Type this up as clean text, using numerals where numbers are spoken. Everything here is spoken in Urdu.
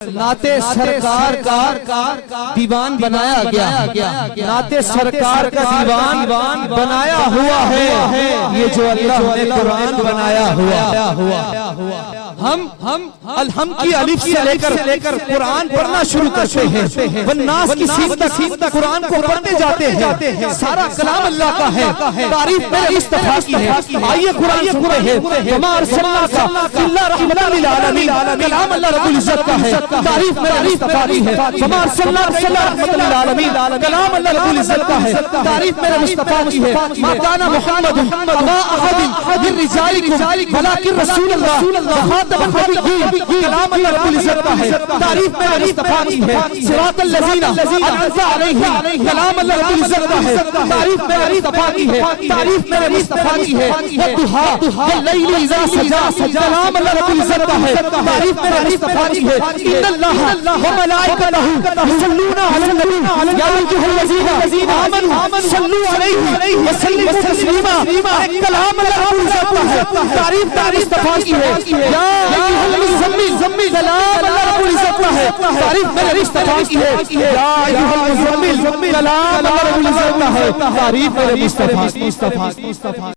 نعت سرکار کا دیوان بنایا گیا، نعت سرکار کا دیوان بنایا ہوا ہے یہ جو اللہ نے قرآن بنایا ہوا۔ ہم الحم کی الف سے لے کر قرآن پڑھنا شروع کرتے ہیں، والناس کی سین تک قرآن کو پڑھتے جاتے ہیں۔ سارا کلام اللہ کا ہے، تعریف میرے مصطفیٰ کی ہے۔ آئیے قرآن سنتے ہیں، وما ارسلناک الا رحمۃ للعالمین، کلام اللہ رب العزت کا ہے، تعریف میرے مصطفیٰ کی ہے۔ وما ارسلناک الا رحمۃ للعالمین، کلام اللہ رب العزت کا ہے، تعریف میرے مصطفیٰ کی ہے۔ ما کان محمد ابا احد من رجالکم ولکن رسول اللہ کلام اللہ رب العزت کا ہے، تعریف میرے مصطفیٰ کی ہے۔ صراط الذین انعمت علیہم، کلام اللہ رب العزت کا ہے، تعریف میرے مصطفیٰ کی ہے، تعریف میرے مصطفیٰ کی ہے۔ والضحیٰ واللیل اذا سجی، کلام اللہ رب العزت کا ہے، تعریف میرے مصطفیٰ کی ہے۔ ان اللہ وملائکتہ یصلون علی النبی یا ایھا الذین آمنوا صلوا علیہ وسلموا تسلیما، کلام اللہ رب العزت کا ہے، تعریف میرے مصطفیٰ کی ہے۔ یا ایھا المزمل، کلام اللہ رب العزت کا ہے، تعریف میرے مصطفیٰ کی ہے۔ یا ایھا المزمل، کلام اللہ رب العزت کا ہے، تعریف میرے مصطفیٰ۔